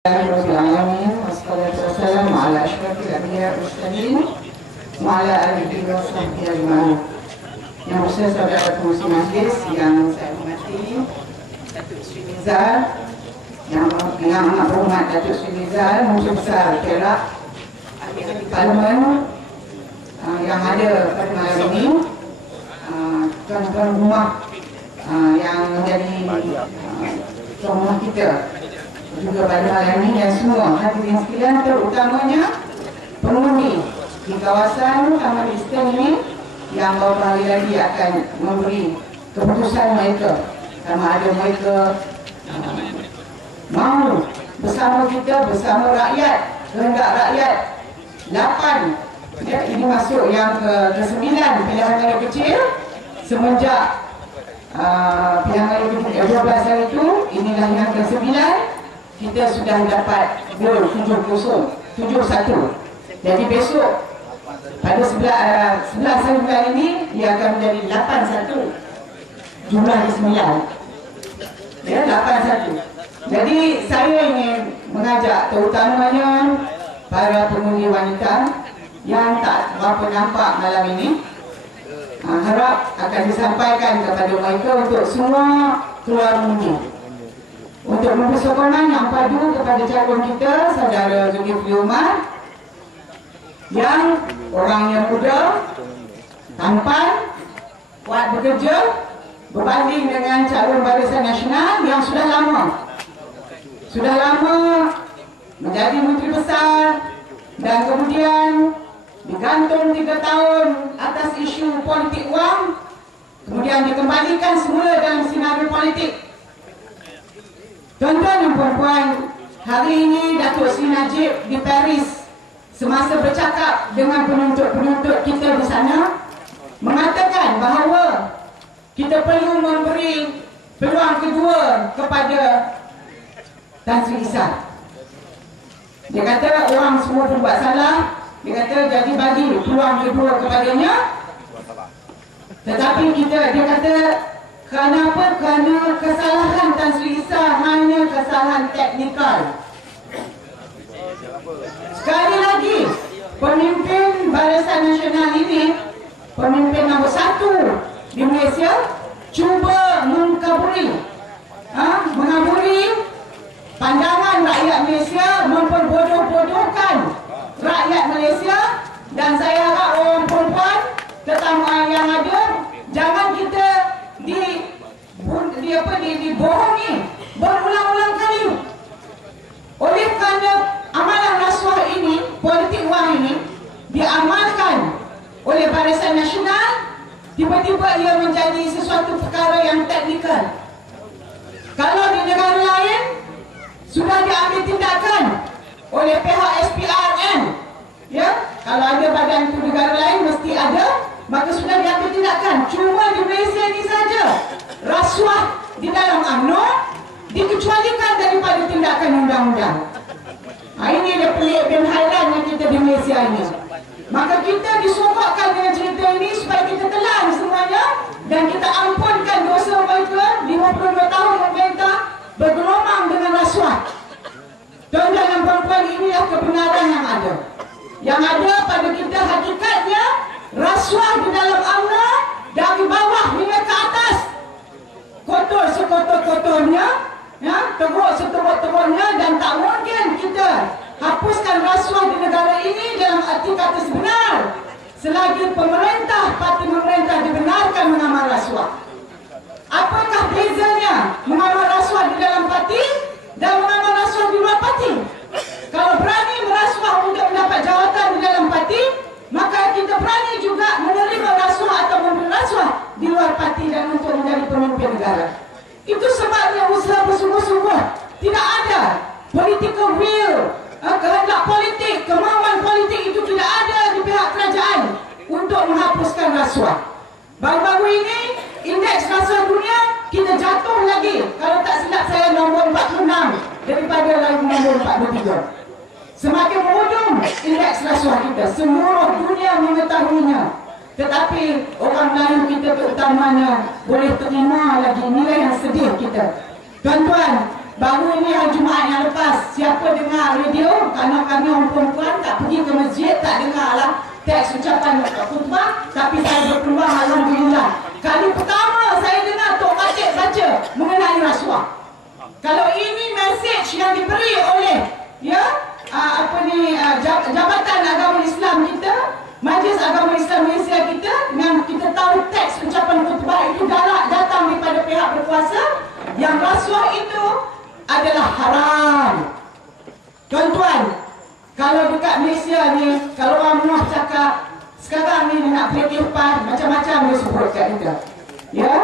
Alhamdulillah, wassalatu wassalamu ala asyrafil anbiya wal mursalin wa ala alihi wa sahbihi ajma'in. Yang bersama saudara pengurusi majlis yang saya hormati, Datuk Sri Nizar, yang amat berhormat Datuk Sri Nizar, Menteri Besar Perak, ahli-ahli parlimen yang ada pada malam ini, tuan-tuan rumah yang menjadi tuan rumah kita juga pada malam ini, dan semua hadirin sekalian, terutamanya pengundi di kawasan Taman Eastern ini yang beberapa hari lagi akan memberi keputusan mereka sama ada mereka mahu bersama kita, bersama rakyat, kehendak rakyat. 8 ya, ini masuk yang ke-9 pilihan raya kecil semenjak pilihan raya kecil 12 hari itu. Inilah yang ke-9. Kita sudah dapat gol 7-1. Jadi besok pada 11 hari bulan ini dia akan menjadi 8-1. Jumlah di 9. Ya, 8-1. Jadi saya ingin mengajak terutamanya para pengundi wanita yang tak berapa nampak malam ini, harap akan disampaikan kepada mereka untuk semua keluar mengundi, untuk memberi sokongan yang padu kepada calon kita, saudara Zulkifli Umar, yang orangnya muda, tampan, kuat bekerja, berbanding dengan calon Barisan Nasional yang sudah lama menjadi Menteri Besar dan kemudian digantung 3 tahun atas isu politik wang, kemudian dikembalikan semula dalam sinar politik. Tuan-tuan dan puan-puan, hari ini Datuk Seri Najib di Paris semasa bercakap dengan penuntut-penuntut kita di sana mengatakan bahawa kita perlu memberi peluang kedua kepada Tan Sri Isar. Dia kata orang semua berbuat salah, dia kata jadi bagi peluang kedua kepadanya. Tetapi dia kata kenapa? Kerana kesalahan Tan Sri Isar hanya kesalahan teknikal. Sekali lagi, pemimpin Barisan Nasional ini, pemimpin nombor 1 di Malaysia, cuba mengaburi pandangan rakyat Malaysia, memperbodoh-bodohkan rakyat Malaysia. Dan saya harap orang perempuan, terutama yang ada, jangan kita dibohongi berulang-ulang kali. Oleh kerana amalan rasuah ini, politik wang ini diamalkan oleh Barisan Nasional, tiba-tiba ia menjadi sesuatu perkara yang teknikal. Kalau di negara lain sudah diambil tindakan oleh pihak SPRN, ya, kalau ada badan itu negara lain mesti ada, maka sudah diambil tindakan. Cuma di Malaysia ini saja rasuah di dalam UMNO dikecualikan daripada tindakan undang-undang. Ini dia pelik dan hairannya kita di Malaysia ini. Maka kita disokokkan dengan cerita ini supaya kita telan semuanya dan kita ampunkan dosa mereka. 52 tahun pemerintah bergelomang dengan rasuah. Tuan-tuan dan puan-puan, inilah kebenaran yang ada. Yang ada pada kita hakikatnya rasuah di dalam UMNO dari bawah hingga ke atas. Kotor sekotor-kotornya, ya, teruk seteruk-teruknya, dan tak mungkin kita hapuskan rasuah di negara ini dalam arti kata sebenar selagi parti pemerintah dibenarkan mengamal rasuah. Apakah bezanya mengamal rasuah di dalam parti dan mengamal rasuah di luar parti? Kalau berani merasuah untuk mendapat jawatan di dalam parti, maka kita berani juga menerima rasuah atau memberi rasuah di luar parti dan untuk menjadi pemimpin negara. Itu sebabnya usaha bersungguh-sungguh. Tidak ada political will, kehendak politik, kemauan politik itu tidak ada di pihak kerajaan untuk menghapuskan rasuah. Baru-baru ini indeks rasuah dunia kita jatuh lagi, kalau tak silap saya nombor 46 daripada nombor 43. Semakin menurun indeks rasuah kita, seluruh dunia mengetahuinya. Tetapi orang Melayu kita terutamanya boleh terima lagi. Inilah yang sedih kita. Tuan-tuan, baru ini hari Jumaat yang lepas, siapa dengar radio, kerana kami orang perempuan tak pergi ke masjid, tak dengar lah teks ucapan khutbah, tapi saya berpeluang, alhamdulillah. Kali pertama saya dengar Tok Khatib baca mengenai rasuah. Kalau ini mesej yang diberi oleh Jabatan Agama Islam kita, Majlis Agama Islam Malaysia kita, yang kita tahu teks ucapan khutbah itu datang daripada pihak berkuasa, yang rasuah itu adalah haram. Tuan-tuan, kalau dekat Malaysia ni, kalau orang Muah cakap sekarang ni nak kreatif pan, macam-macam dia sebut kat kita. Ya?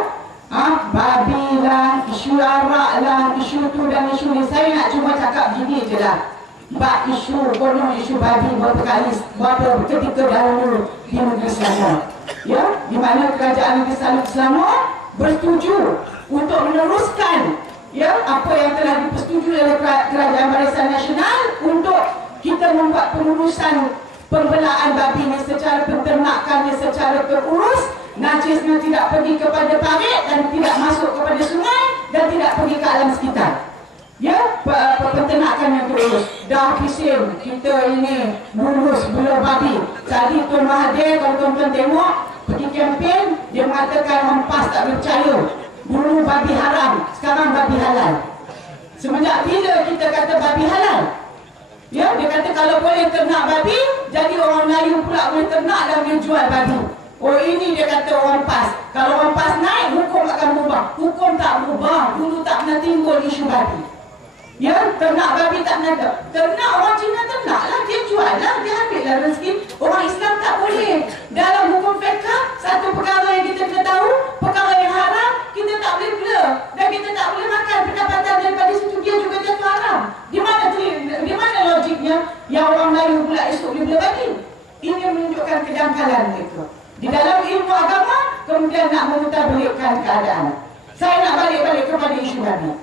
Babi lah, isu arak lah, isu tu dan isu ni. Saya nak cuma cakap gini je lah. Bak isu, konon isu babi berapa ketika dahulu di negeri Selangor. Ya? Di mana kerajaan negeri Selangor bersetuju untuk meneruskan apa yang telah dipersetujui oleh Kerajaan Barisan Nasional untuk kita membuat pengurusan pembelaan babi ni secara penternakannya secara terurus, najisnya tidak pergi kepada parit dan tidak masuk kepada sungai dan tidak pergi ke alam sekitar. Penternakan yang terurus. Dah kisah kita ini lulus bela babi. Tadi Tuan Mahathir, kalau tuan-tuan tengok pergi kempen, dia mengatakan hempas tak percaya. Dulu babi haram, sekarang babi halal. Semenjak bila kita kata babi halal? Dia kata kalau boleh ternak babi, jadi orang Melayu pula boleh ternak dan boleh jual babi. Oh, ini dia kata orang PAS. Kalau orang PAS naik, hukum akan berubah. Hukum tak berubah. Dulu tak pernah timbul isu babi. Ternak babi tak pernah ada. Ternak orang Cina ternak lah, dia jual lah, dia ambil lah rezeki. Orang Islam tak boleh. Dalam hukum fiqh, satu perkara yang kita kena tahu, perkara yang haram, kita tak boleh bela. Dan kita tak boleh makan pendapatan daripada situ, dia juga jatuh haram. Di mana logiknya yang orang Melayu pula esok boleh bela babi? Ini menunjukkan kedangkalan mereka. Di dalam ilmu agama, kemudian nak memutabelikkan keadaan. Saya nak balik kepada isu babi.